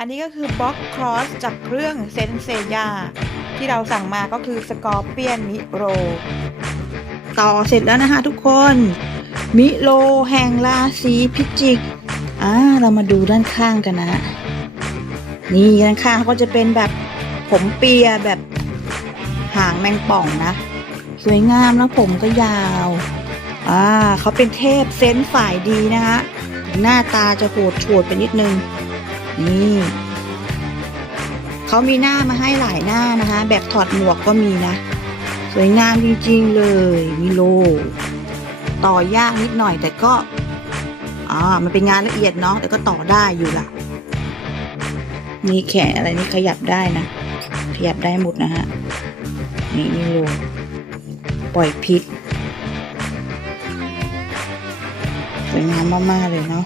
อันนี้ก็คือบล็อกครอสจากเครื่องเซนเซยาที่เราสั่งมาก็คือสกอร์เปียนมิโร ต่อเสร็จแล้วนะคะทุกคน มิโลแห่งราศีพิจิกอ่าเรามาดูด้านข้างกันนะ นี่ด้านข้างก็จะเป็นแบบผมเปียแบบหางแมงป่องนะ สวยงามแล้วผมก็ยาวอ่าเขาเป็นเทพเซนฝ่ายดีนะคะหน้าตาจะโหดโฉดไปนิดนึง นี่เขามีหน้ามาให้หลายหน้านะคะ แบบถอดหมวกก็มีนะ สวยงามจริงๆเลยมิโล ต่อยากนิดหน่อยแต่ก็อ่ามันเป็นงานละเอียดเนาะแต่ก็ต่อได้อยู่ล่ะ มีแขนอะไรนี่ขยับได้นะ ขยับได้หมดนะฮะนี่มิโล ปล่อยพิษสวยงามมากๆเลยเนาะ